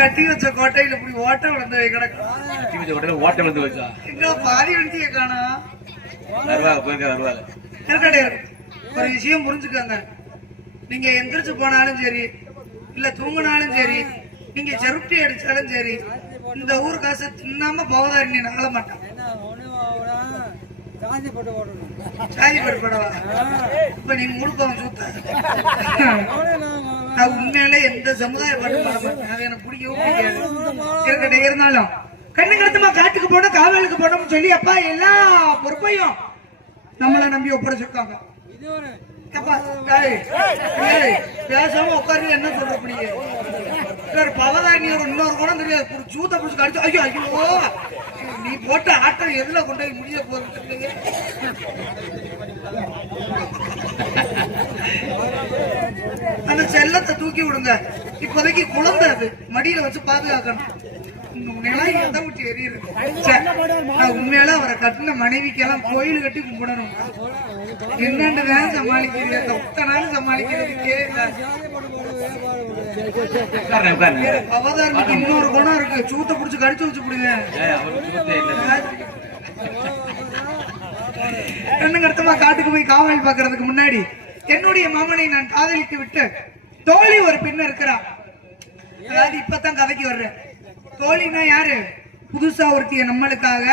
கட்டி வச்ச கோட்டையில இப்படி ஓட்ட விழுந்து கிடக்கும் டிவி உடனே ஓட்ட விழுந்து வச்சா எங்க பாதி வண்டியை காணோம் வருவாங்க போயிருக்க வருவாங்க இருக்கட்டே ஒரு விஷயம் புரிஞ்சுக்கோங்க. நீங்க எந்திரிச்சு போனாலும் சரி இல்ல தூங்கினாலும் சரி நீங்க செருப்பி அடிச்சாலும் சரி இந்த ஊர் காசு தின்னாம போவதாரி நீ நகல மாட்டான் ஜாதி போட்டு ஓடணும் சாதி படவா? இப்ப நீ முடுப்பவன் சூத்த. நான் நான் உண்மையில எந்த சமுதாய பாட்டு எனக்கு பிடிக்கவும் பிடிக்காது. இருக்கட்டும் இருந்தாலும் கண்ணு காட்டுக்கு போனோம் காவலுக்கு போனோம்னு சொல்லி அப்பா எல்லா பொறுப்பையும் நம்மளை நம்பி ஒப்படைச்சிருக்காங்க. இது ஒரு அப்பா, ஏய், ஏய், பேசாம உட்காரு என்ன சொல்ற நீங்க ஒரு பவதானி ஒரு இன்னொரு குணம் தெரியாது. ஒரு சூத்த பிடிச்சி கடிச்சு ஐயோ ஐயோ நீ போட்ட ஆட்டம் எதுல கொண்டு போய் முடிய போறது அந்த செல்லத்தை தூக்கி விடுங்க. இப்போதைக்கு குழந்தை அது. மடியில வச்சு பாதுகாக்கணும். உங்க உண்மையில அவரை கட்டின மனைவிக்கெல்லாம் கோயில் கட்டி கும்பிடணும். என்னண்டுதான் சமாளிக்கிறீங்க தொத்தனாலும் சமாளிக்கிறதுக்கே அவதாரத்துக்கு இன்னொரு குணம் இருக்கு. சூத்த புடிச்சு கடிச்சு வச்சு விடுங்க ஏய், அவருக்கு காட்டுக்கு போய் காவல் பாக்குறதுக்கு முன்னாடி என்னுடைய மாமனை நான் காதலித்து விட்டு தோழி ஒரு பெண் இருக்கிறா. அதாவது இப்பதான் கதைக்கு வர்றேன் தோழினா யாரு? புதுசா ஒருத்திய நம்மளுக்காக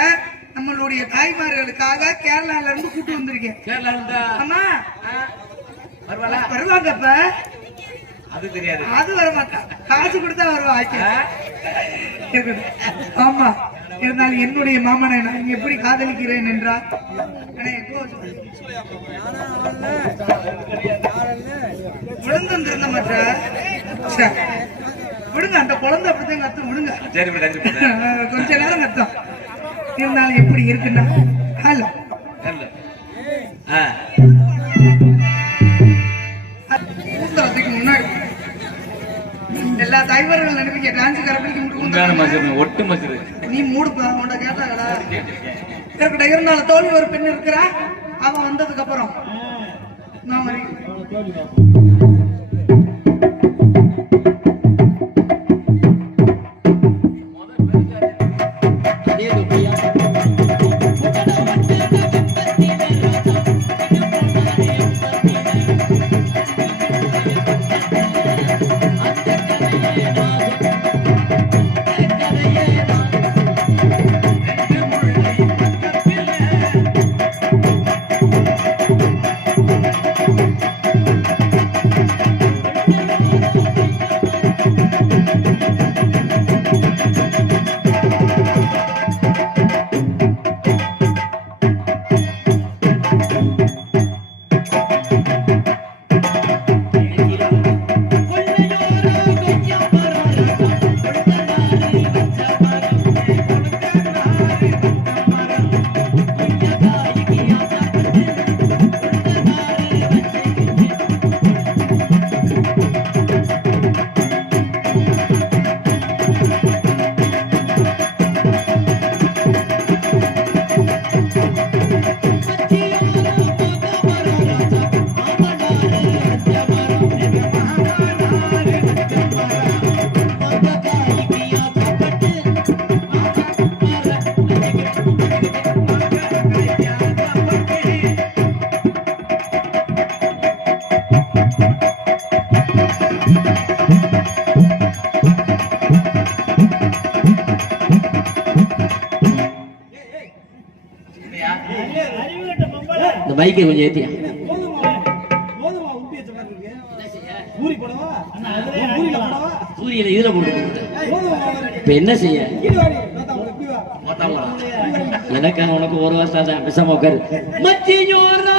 நம்மளுடைய தாய்மார்களுக்காக கேரளால இருந்து கூட்டு வந்திருக்கேன். கேரளா ஆமா. வருவாங்க இப்ப அது தெரியாது. அது வர காசு கொடுத்தா வருவா. ஆமா. இருந்தாலும் என்னுடைய மாமனை நான் எப்படி காதலிக்கிறேன் என்றால் அண்ணே, எங்கோ சொல்லு. விழுந்தம் திருந்த மாட்ட சே. விடுங்க அந்த குழந்தை அப்படித்தான் கத்தும். விடுங்க. கொஞ்ச நேரம் கத்தும். இருந்தாலும் எப்படி இருக்குன்னா ஹலோ. முன்னாடி எல்லா தலைவர்கள் நினைப்பீங்க டான்ஸ் கரப்பிடிக்க ஒட்டு மசிறு நீ மூடுப்பா உன்ட கேட்டாங்களா? இருக்கட்டும் இருந்தாலும் தோழி ஒரு பெண் இருக்கிறா அவன் வந்ததுக்கு அப்புறம். நான் வரேன் போடவா கொஞ்சம் ஏத்தியா? சூரியனை இதுல போட்டு இப்ப என்ன செய்ய? உனக்கு ஒரு வருஷம் தான் பிசமா உட்காரு. மத்தியோரா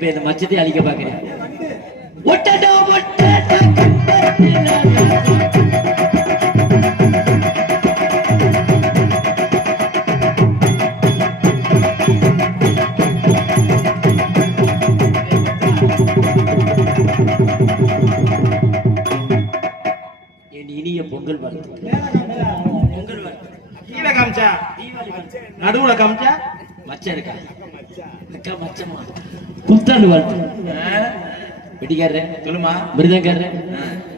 போய் இந்த மச்சத்தை அழிக்க பாக்குறேன் ஒட்டடா ஒட்டடா என் இனிய பொங்கல் காமிடா காமிச்சா? நடுவுல காமிச்சா? மச்சம் இருக்கா? மச்சமா புத்தாண்டு வாழ்த்து வெட்டிக்காரரு சொல்லுமா மிருதங்காரரு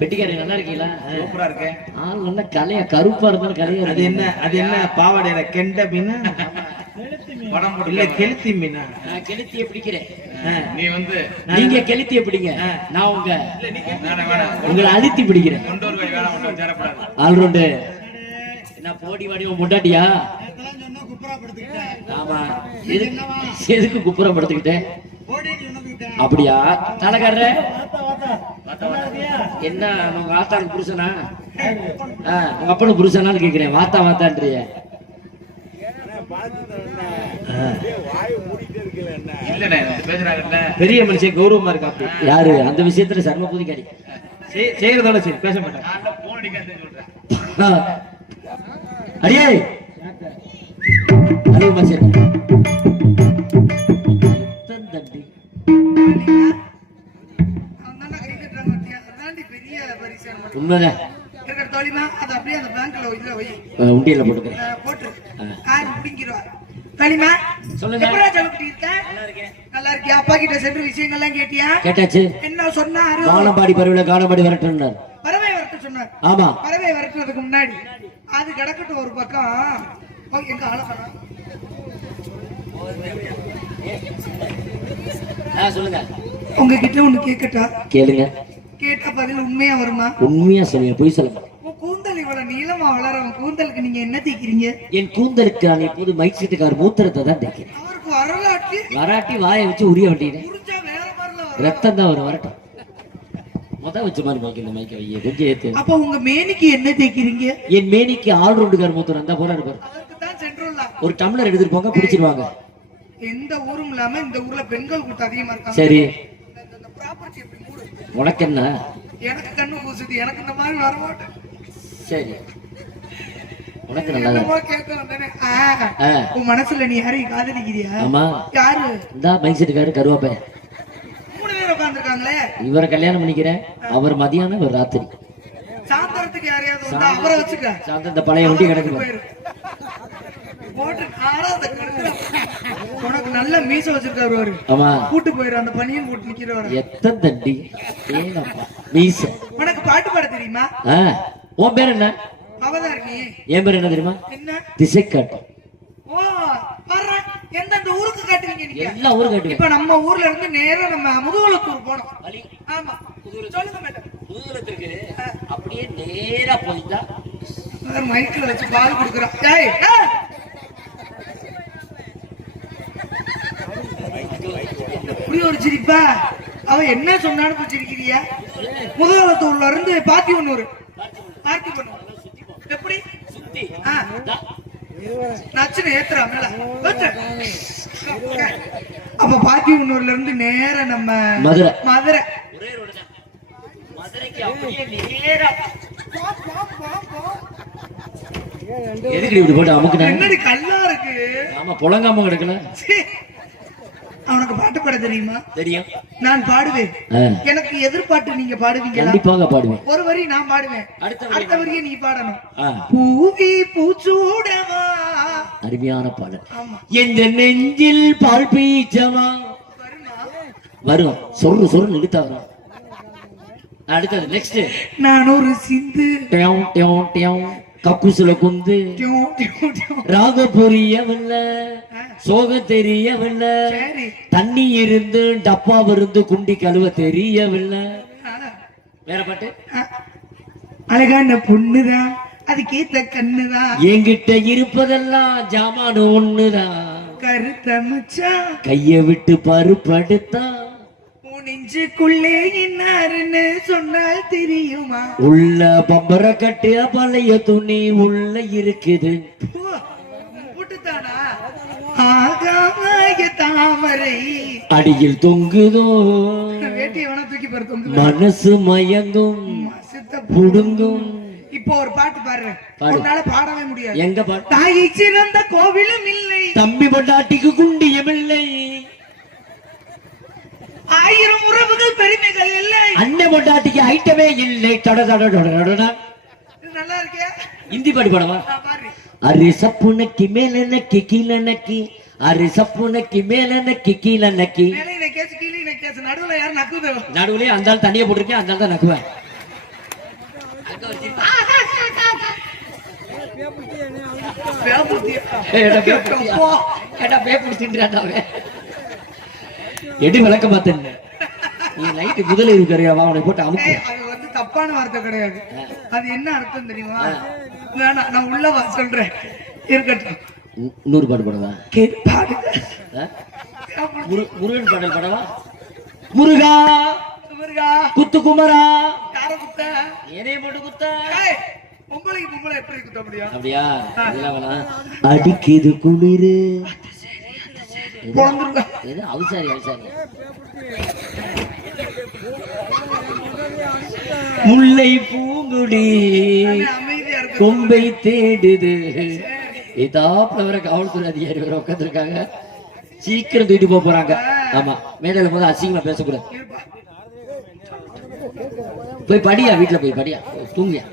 வெட்டிக்காரரு நல்லா இருக்கீங்களா? சூப்பரா இருக்கேன் ஆள் நல்ல கலையா கருப்பா இருந்தாலும் கலையா அது என்ன அது என்ன பாவாடையில கெண்ட மீனா? படம் இல்ல கெளுத்தி மீனா? நான் கெளுத்திய பிடிக்கிறேன் நீ வந்து நீங்க கெளுத்திய பிடிங்க. நான் உங்க உங்களை அழுத்தி பிடிக்கிறேன். ஆல்ரவுண்டு. என்ன போடி வாடி உன் முட்டாட்டியா ஆமா. எதுக்கு எதுக்கு குப்புறம் படுத்துக்கிட்டேன்? அப்படியா? தலைக்காரர என்ன உங்க ஆத்தாளுக்கு புருஷனா? உங்க அப்பனுக்கு புருஷனான்னு கேக்குறேன். வாத்தா வாத்தான்றிய. பெரிய மனுஷன் கௌரவமா இருக்கா யாரு? அந்த விஷயத்துல சர்ம செய்- செய்யறதோட சரி பேச மாட்டேன். அடியே! அடியே மச்சன் உண்மைதான்? தோழிமா அதை அப்படியே அந்த பேங்க்ல இதுல வை அஹ், உண்டியல்ல போட்டுக்கிறேன் போட்டு யாரு பிடிங்கிருவா தோழிமா சொல்லுங்க. எப்படா இருக்க? நல்லா இருக்கியா அப்பா கிட்ட சென்று விஷயங்கள்லாம் கேட்டியா? கேட்டாச்சு. என்ன சொன்னாரு பறவை வரட்டு சொன்னார். ஆமா. பறவை வரட்டுறதுக்கு முன்னாடி. அது கிடக்கட்டும் ஒரு பக்கம். எங்க ஆள சொல்லுங்க. உங்ககிட்ட ஒண்ணு கேட்கட்டா கேளுங்க. கேட்டா பதில் உண்மையா வருமா? உண்மையா சொல்லுங்க பொய் சொல்லுங்க. கூந்தல் இவ்வளவு நீளமா வளரும் கூந்தலுக்கு நீங்க என்ன தேய்க்கிறீங்க? என் கூந்தலுக்கு நான் இப்போது மைக் சீட்டுக்கார மூத்திரத்தை தான் தைக்கிறேன் அவருக்கு வரலாற்று வராட்டி வாயை வச்சு உரிய வரும். ரத்தம் தான் வரும் வரட்டும். முத வச்ச மாதிரி மைக் இந்த மைக்கை வைய கொஞ்சம் ஏத்து. அப்ப உங்க மேனிக்கு என்ன தேய்க்கிறீங்க? என் மேனிக்கு ஆள் ரவுண்டுக்கார மூத்திரம் போறாரு தான் சென்றுள்ளா ஒரு டம்ளர் எடுத்துட்டு போங்க பிடிச்சிருவாங்க எந்த ஊரும் இல்லாம இந்த ஊர்ல பெண்கள் கூட்டம் அதிகமா இருக்காங்க. சரி. உனக்கு என்ன எனக்கு கண்ணு பூசுது. எனக்கு இந்த மாதிரி வர மாட்டேன் சரி. உனக்கு நல்லா. உன் மனசுல நீ யாரையும் காதலிக்கிறியா? ஆமா. யாரு? இந்த மைக் சீட்டுக்காரு கருவாப்பை மூணு பேர் உட்காந்துருக்காங்களே இவரை கல்யாணம் பண்ணிக்கிறேன். அவர் மதியானம் இவர் ராத்திரி. சாந்தரத்துக்கு யாரையாவது அவரை வச்சுக்க. இந்த பழைய வண்டி கிடக்கு. போட்டு கெடுக்கிறேன். உனக்கு நல்ல மீச வச்சிருக்காரு அவரு ஆமா. கூட்டு போயிரு அந்த பனியன் போட்டு நிக்கிறவர எத்தனை தண்டி ஏனப்பா மீச. உனக்கு பாட்டு பாட தெரியுமா? உன் பேர் என்ன? அவதான் என் பேர் என்ன தெரியுமா? என்ன? திசை ஓ எந்தெந்த ஊருக்கு காட்டுவீங்க நீங்க? எல்லா ஊரும் காட்டுவேன் இப்ப நம்ம ஊர்ல இருந்து நேரா நம்ம முதுகுளத்தூர் போனோம். ஆமா. சொல்லுங்க மேடம். முதுகுலத்துக்கு அப்படியே நேரா போயிட்டா. மைக்ல வச்சு பால் கொடுக்குறான் ஏய் ஏய். இப்படி ஒரு சிரிப்பா? அவன் என்ன சொன்னான்னு இப்ப சிரிக்கிறியா? முதுகுளத்தூர்ல இருந்து பாத்தி ஒண்ணூர் பார்த்தி பண்ணுவோம் எப்படி? சுத்தி. ஆ, நச்சுன்னு ஏத்துறா மேல. வச்சு. அப்ப பாத்தி ஒண்ணூர்ல இருந்து நேரா நம்ம மதுரை. மதுரை. ஒரே ரோடு தான். மதுரைக்கு அப்படியே நேரா. எதுக்கு இப்படி போட்டு? என்னடி கல்லா இருக்கு? ஆமா புழங்காம கிடக்கல. சீ. அவனுக்கு பாட்டு பாட தெரியுமா? தெரியும். நான் பாடுவேன். எனக்கு எதிர்பார்த்து நீங்க பாடுவீங்களா? கண்டிப்பாக பாடுவேன். ஒரு வரி நான் பாடுவேன். அடுத்த வரி அடுத்த வரியை நீ பாடணும். பூவி பூச்சூடவா? அருமையான பாடல். எந்த நெஞ்சில் பால் பீச்சவா வருமா? வரும். சொரு சொரு நிறுத்தா வரும். அடுத்தது நெக்ஸ்ட் நான் ஒரு சிந்து. டியோம் டியோம் டியோம் கக்குசுல குந்து. ராக புரியவில்லை சோக தெரியவில்லை தண்ணி இருந்து டப்பா இருந்து குண்டி கழுவ தெரியவில்லை. வேற பாட்டு. அழகான பொண்ணுதான் அதுக்கேத்த கண்ணுதான் என்கிட்ட இருப்பதெல்லாம் ஜாமானு ஒண்ணுதான் கருத்த மச்சான் கைய விட்டு பருப்படுத்தா. உன் நெஞ்சுக்குள்ளே இன்னாருன்னு சொன்னால் தெரியுமா? உள்ள பம்பர கட்டிய பழைய துணி உள்ள இருக்குது. தாமரை. அடியில் தொங்குதோ? வேட்டியை வேணா தூக்கி பாரு தொங்கு மனசு மயங்கும். புடுங்கும். இப்போ ஒரு பாட்டு பாடுறேன். பாடு. உன்னால பாடவே முடியாது. எங்க பாட்டு? தாயை சிறந்த கோவிலும் இல்லை. தம்பி பொண்டாட்டிக்கு குண்டியமில்லை ஆயிரம் உறவுகள் பெருமைகள் இல்லை. அண்ணன் பொண்டாட்டிக்கு ஐட்டமே இல்லை. தட தட தட நல்லா இருக்கியா இந்தி பாடி பாரு அரி சப்பு நக்கி மேல நக்கி கீழே நக்கி அரி சப்பு நக்கி மேல நக்கி கீழே நக்கி நடுவுல நக்குது நடுவுலயே அந்த ஆள் தண்ணியை போட்டிருக்கேன் அந்த ஆள் தான் நக்குவேன். எடி விளக்க மாத்தேன் நீ நைட்டு முதல்ல இருக்கிறியாவா அவனை போட்டு அமுக்கு. அது வந்து தப்பான வார்த்தை கிடையாது. அது என்ன அர்த்தம் தெரியுமா? வேணாம் நான் உள்ளவா சொல்றேன். இருக்கட்டும். இன்னொரு பாட்டு பாடவா? கேட்டு பாடு. முருகன் பாடல் பாடவா? முருகா சுமருகா குத்து குமரா யார குத்த? என்னைய மட்டும் குத்த. பொம்பளைக்கு பொம்பளை எப்படி குத்த முடியும்? அப்படியா? அடிக்குது குளிரு. பிறந்துருக்கா எது அவசாரி அவசாரி. முல்லை பூங்குடி கொம்பை தேடுது. இதாப்புல வர காவல்துறை அதிகாரி வர உட்காந்துருக்காங்க சீக்கிரம் தூக்கிட்டு போக போறாங்க. ஆமா மேடையில போது அசிங்கமா பேசக்கூடாது. போய் படியா வீட்டுல போய் படியா. தூங்கியா.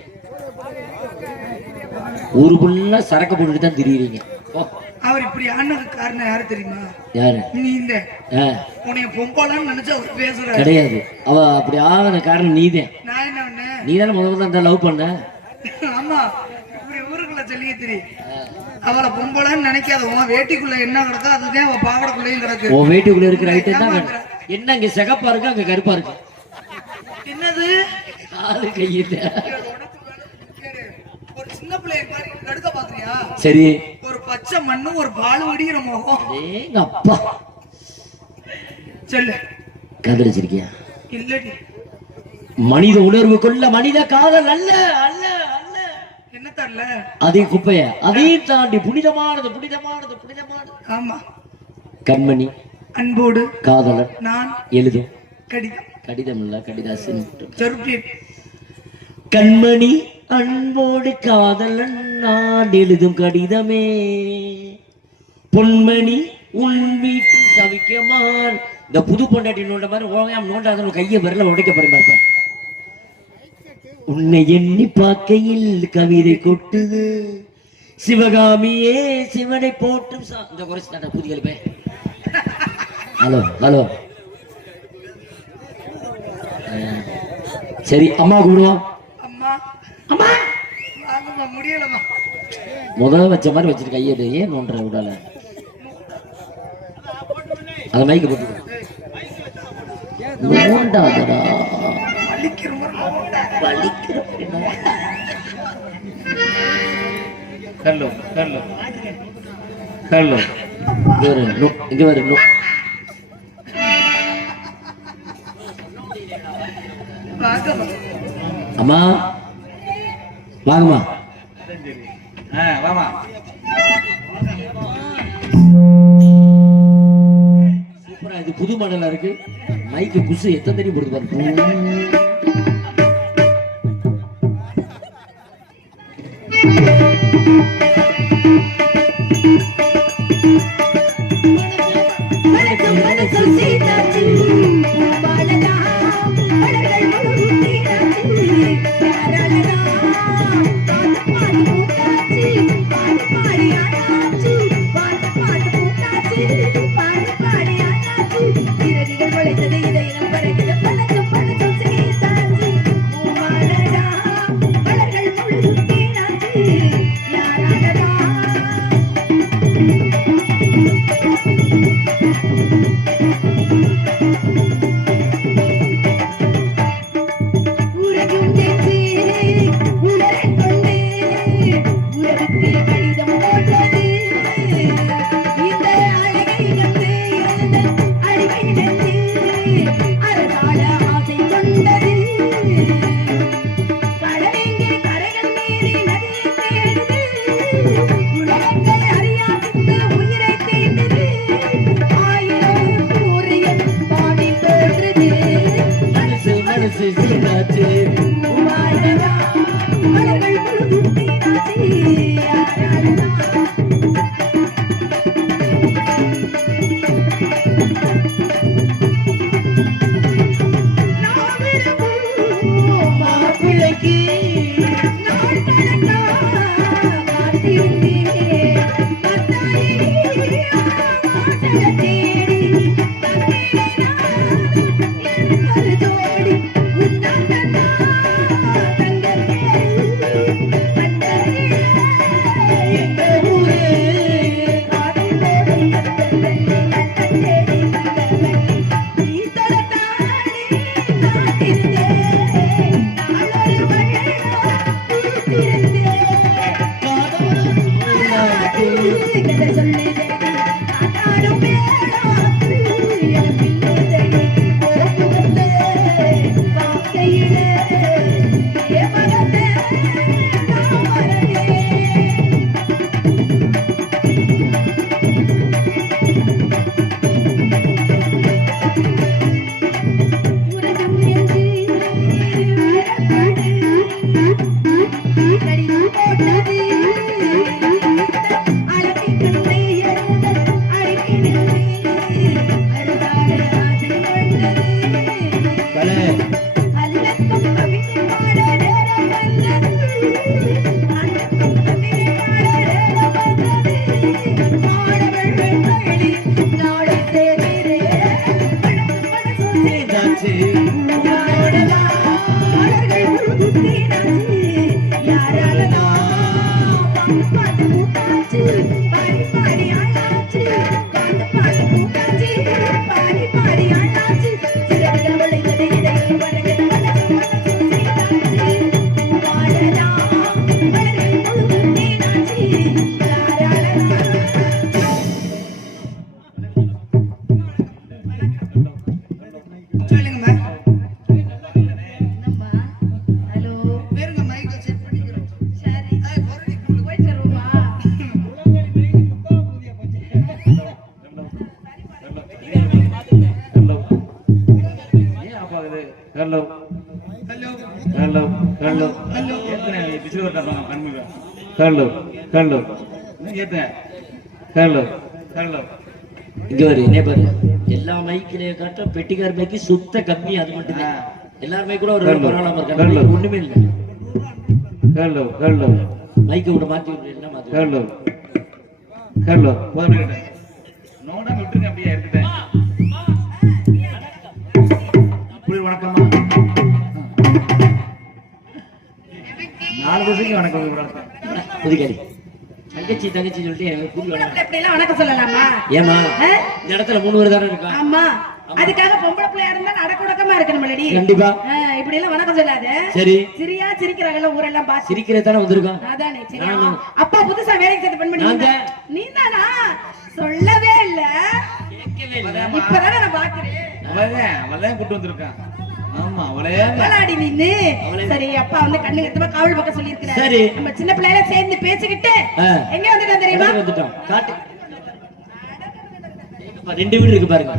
ஒரு புள்ள சரக்கு போட்டுட்டு தான் திரியுறீங்க. அவர் இப்படி ஆனதுக்கு காரணம் யாரு தெரியுமா? யாரு? நீ இந்த. ஆ, உன்னைய பொம்பளான்னு நினைச்சு அவர் பேசுறாரு. கிடையாது. அவ அப்படி ஆகின காரணம் நீதான் நான் என்ன பண்ணேன் நீ தானே முதல்ல அந்த லவ் பண்ண? ஆமா. இப்படி ஊருக்குள்ள சொல்லியே தெரியும் அவளை பொம்பளைன்னு நினைக்காத. உன் வேட்டிக்குள்ள என்ன கிடக்கோ அதுதான் அவ பாவடைக்குள்ளேயும் கிடக்கு. உன் வீட்டுக்குள்ள இருக்கிற ஐட்டம் தான். என்ன இங்க சிகப்பா இருக்கு அங்க கருப்பா இருக்கு? என்னது? காலு கையில. சின்ன பிள்ளைய மாதிரி கடுக்க பாக்குறியா சரி. ஒரு பச்சை மண்ணு ஒரு பால் வடிகிற முகம். எங்க அப்பா சொல்லு. காதலிச்சிருக்கியா? இல்லடி. மனித உணர்வு கொள்ள மனித காதல் அல்ல அல்ல அல்ல. என்ன தரல? அதே குப்பைய அதையும் தாண்டி புனிதமானது புனிதமானது புனிதமானது. ஆமா. கண்மணி அன்போடு காதலர் நான் எழுதும். கடிதம். கடிதம் இல்ல கடிதாசின் கண்மணி அன்போடு காதலன் நான் எழுதும் கடிதமே. பொன்மணி உன் வீட்டு சவிக்கமான். இந்த புது பொண்டாட்டி நோண்ட மாதிரி ஓயாம நோண்டாத கையை விரல உடைக்க போறேன் உன்னை எண்ணி பார்க்கையில் கவிதை கொட்டுது. சிவகாமியே சிவனை போட்டும் சா- இந்த குறைச்சு புதிய எழுப்பே. Hello hello. சரி அம்மா கூப்பிடுவோம். முதல்ல வச்ச மாதிரி வச்சிருக்க கையெடு ஏன் நோண்டுற உடல? அத மைக்கு போட்டு நோண்டாதடா. கல்லு கல்லு கல்லு இங்க வரு நோ இங்க வரு நோ. வாங்கம்மா. அம்மா. வாங்கம்மா. வாமா சூப்பரா இது புது மாடலா இருக்கு. மைக்கு குசு எத்தனை தண்ணி போடுது பாரு. ஹலோ ஏத்துங்க ஹலோ ஹலோ இங்க வரு என்ன பாரு. எல்லா மைக்கிலே காட்ட பெட்டிக்கார் மைக்கு சுத்த கம்மி அது மட்டும் தான் எல்லார் மைக் கூட ஒரு. பரவாயில்லாம. இருக்காங்க ஒண்ணுமே இல்ல. ஹலோ ஹலோ மைக்கை விட மாத்தி என்ன மாத்தி? ஹலோ விட்டுருங்க அப்படியே எடுத்துட்டேன். நாலு வருஷத்துக்கு வணக்கம் வணக்கம் புதுக்காரி. தங்கச்சி தங்கச்சி சொல்லிட்டு வணக்கம் சொல்லலாமா? ஏமா? இந்த இடத்துல மூணு பேர் தானே இருக்கா? ஆமா. அதுக்காக பொம்பளை பிள்ளையா இருந்தா அடக்குடக்கமா இருக்கணும்லடி கண்டிப்பா. இப்படி எல்லாம் வணக்கம் சொல்லாத. சரி. சிரியா சிரிக்கிறாங்கல்ல ஊரெல்லாம் பாத்து. சிரிக்கிற தானே வந்திருக்கான் அதானே நானு. அப்பா புதுசா வேலைக்கு சேர்த்து பண்ணி. நீ தானா சொல்லவே இல்ல. கேட்கவே இல்ல. இப்பதானே நான் பாக்குறேன். அவளே அவளே கூட்டு வந்திருக்கான். ஆமா நின்னு. சரி அப்பா வந்து கண்ணு கட்டமா காவல் பக்கம் சொல்லி சரி. நம்ம சின்ன பிள்ளைல சேர்ந்து பேசிக்கிட்டு. எங்க வந்துட்டோம் தெரியுமா? இடத்துக்கு வந்துட்டோம்? காட்டு. ஏங்கப்பா, ரெண்டு வீடு இருக்கு பாருங்க.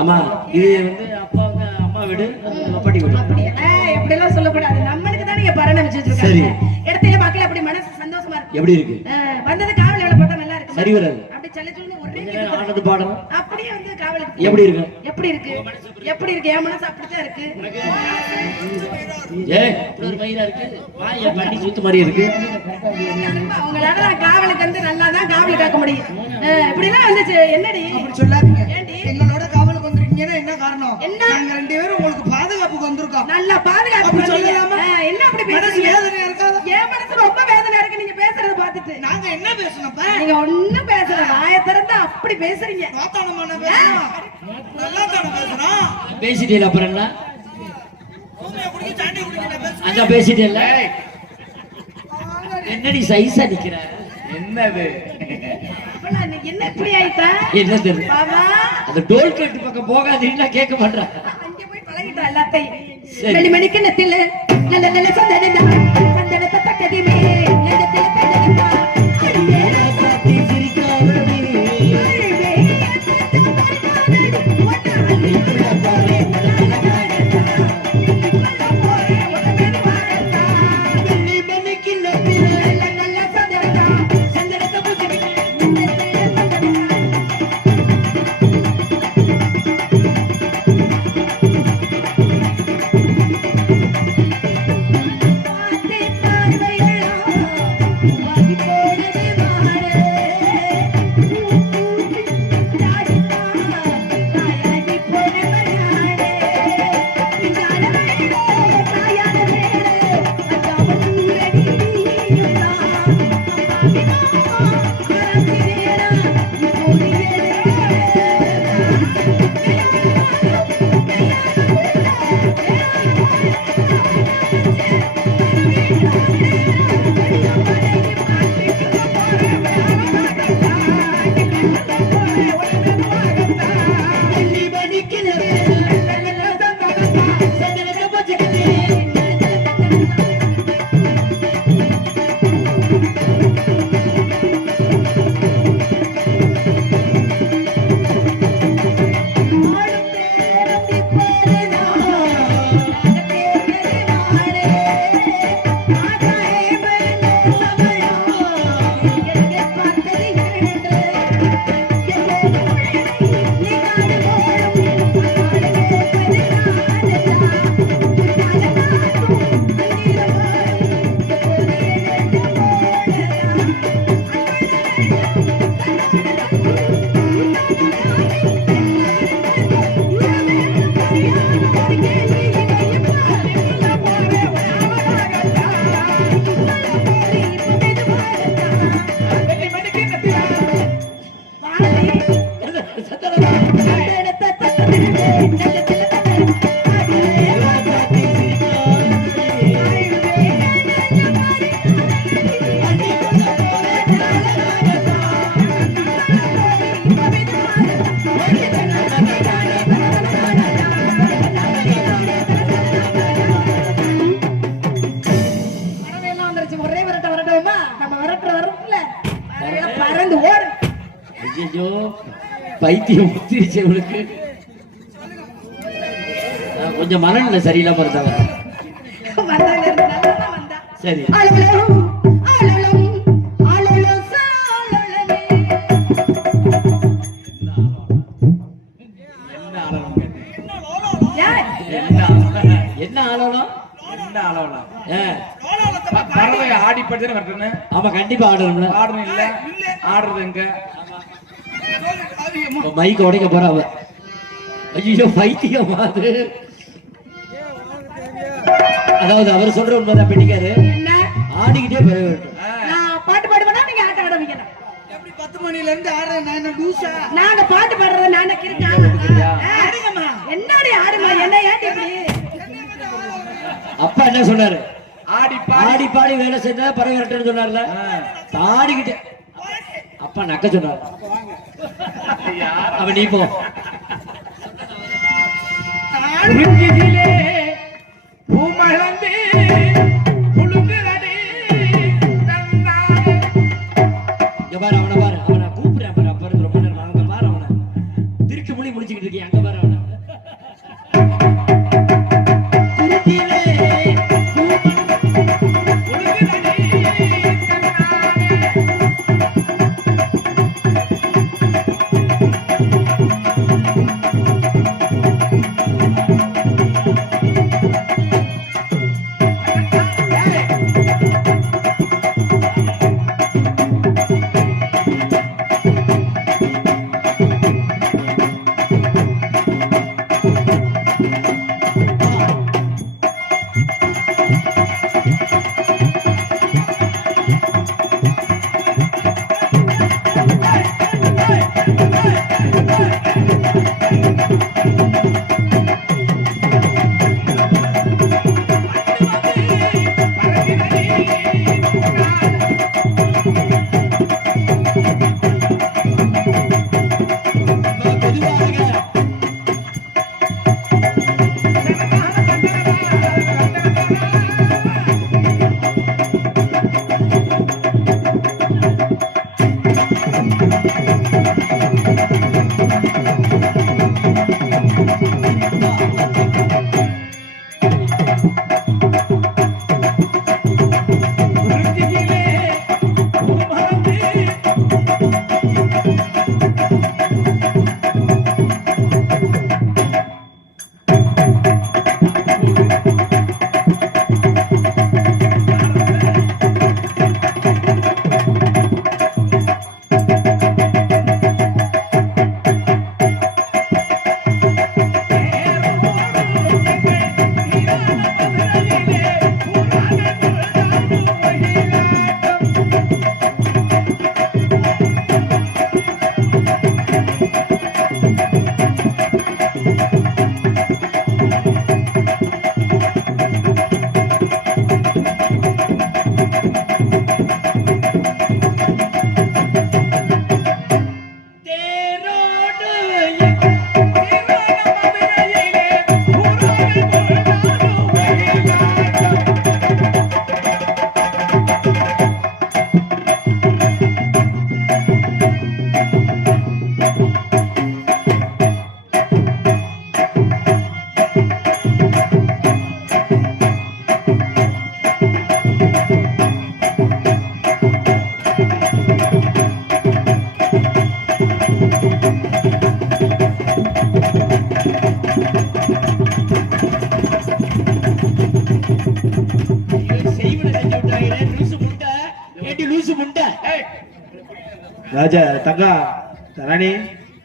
ஆமா இது வந்து அப்பாவுங்க அம்மா வீடு அது அப்பாட்டி வீடு. ஏய், இப்படி எல்லாம் சொல்லக்கூடாது. நம்மளுக்கு தான் நீங்க பரண வச்சு சரி. இடத்துல பார்க்கல அப்படி மனசு சந்தோஷமா இருக்கு எப்படி இருக்கு? வந்தது காவல் எவ்வளவு போட்டா நல்லா இருக்கு சரி வராது. அப்படி சொல்லி ஆடுறது பாடணும் அப்படியே வந்து காவலுக்கு எப்படி இருக்கு? எப்படி இருக்கு? எப்படி இருக்கு? என் மனசு அப்படித்தான் இருக்கு. ஏ இப்படி ஒரு மயிரா இருக்கு? வாய் என் பண்ணி சுத்து மாதிரி இருக்கு. அவங்களால நான் காவலுக்கு வந்து நல்லா தான் காவல் காக்க முடியும். இப்படிலாம் வந்துச்சு. என்னடி? அப்படி சொல்லாதீங்க? எங்களோட காவலுக்கு வந்திருக்கீங்கன்னா என்ன காரணம்? என்ன? நாங்க ரெண்டு பேரும் உங்களுக்கு பாதுகாப்புக்கு வந்திருக்கோம். நல்லா பாதுகாப்பு. சொல்லலாமா? என்ன அப்படி மனசு வேதனையா என் மனசு ரொம்ப வேதனை இருக்கு நீங்க பேசுறத பார்த்துட்டு நாங்க என்ன பேசணும்ப்பா நீங்க ஒண்ணும் பேசல வாய திறந்து அப்படி பேசுறீங்க வாத்தானமான பேசுறோம் நல்லா தானே பேசுறோம் அப்புறம் என்ன உங்களை பிடிச்சி சாண்டி குடிக்கிற பேச அதான் பேசிட்டேல்ல என்னடி சைஸா நிக்கிற என்னது என்ன இப்படி ஆயிட்ட என்ன தெரியும் அந்த டோல் பக்கம் போகாதீங்கன்னா கேட்க மாட்டேன் அங்க போய் பழகிட்டா எல்லாத்தையும். மணி மணிக்கு நெத்தில நல்ல நல்ல சந்தனத்தை நெஞ்சத்தில பைத்தியம் முத்திருச்சு அவளுக்கு நான் கொஞ்சம் மனநிலை சரியில்லாம இருந்தாங்க சரி. என்ன ஏய் என்ன ஏ, பறவை ஆடி படுத்துன்னு ஆமா கண்டிப்பா ஆடணும்ல. ஆடுறது இல்ல? ஆடுறது எங்க? மைக் உடைக்க போறா அவ. ஐயோ பைத்தியம் அது. அதாவது அவர் சொல்ற உண்மைதான் பெட்டிக்காரு என்ன? ஆடிக்கிட்டே பிறகு வரட்டும் நான் பாட்டு பாடுவேனா நீங்க எப்படி பத்து மணில இருந்து நான் லூசா? நாங்க பாட்டு பாடுறது நானே கிருக்கா ஆடுங்கம்மா. என்னடி ஆடுமா? என்ன ஏன் இப்படி? அப்பா என்ன சொன்னாரு? ஆடி பாடி. ஆடி பாடி வேலை செஞ்சா பறவை சொன்னார்ல. ஆடிக்கிட்டே அப்பா நக்க சொன்னார். அவன் நீ போ. புழுங்குதடி தந்தானே. அவனை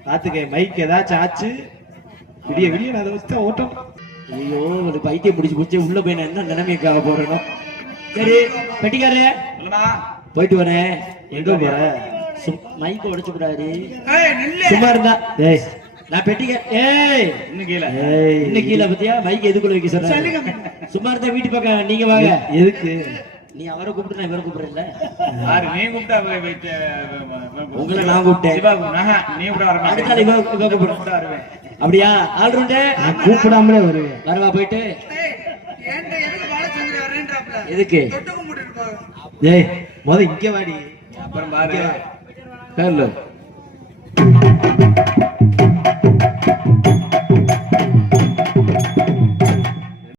பாத்துக்க மைக் ஏதாச்சும் ஆச்சு? விடிய விடிய அதை வச்சு ஓட்டம் ஐயோ ஒரு பைத்தியம் பிடிச்சு பிடிச்சி உள்ள போய் நான் என்ன நிலைமைக்காக போறேனோ? சரி பெட்டிக்காரு போயிட்டு வரேன். எங்க போற? மைக்க உடைச்சு கூடாது சும்மா இருந்தா. ஏய் நான் பெட்டிக்க ஏய். இன்னும் கீழே. ஏய். இன்னும் கீழே பத்தியா மைக் எதுக்குள்ள வைக்க. சொன்னாங்க சும்மா இருந்தா வீட்டு பக்கம் நீங்க வாங்க. எதுக்கு? நீ அவரை கூப்பிட்டு நான் இவரை கூப்பிடுறேன்ல யாரு நீ கூப்பிட்டா உங்களை நான் கூப்பிட்டேன். நீ கூட கூப்பிட்டு வருவேன். அப்படியா? ஆள் கூப்பிடாமலே வருவேன். வரவா போயிட்டு? எதுக்கு ஏய் முத இங்க வாடி. அப்புறம் பாரு. Hello Thank you.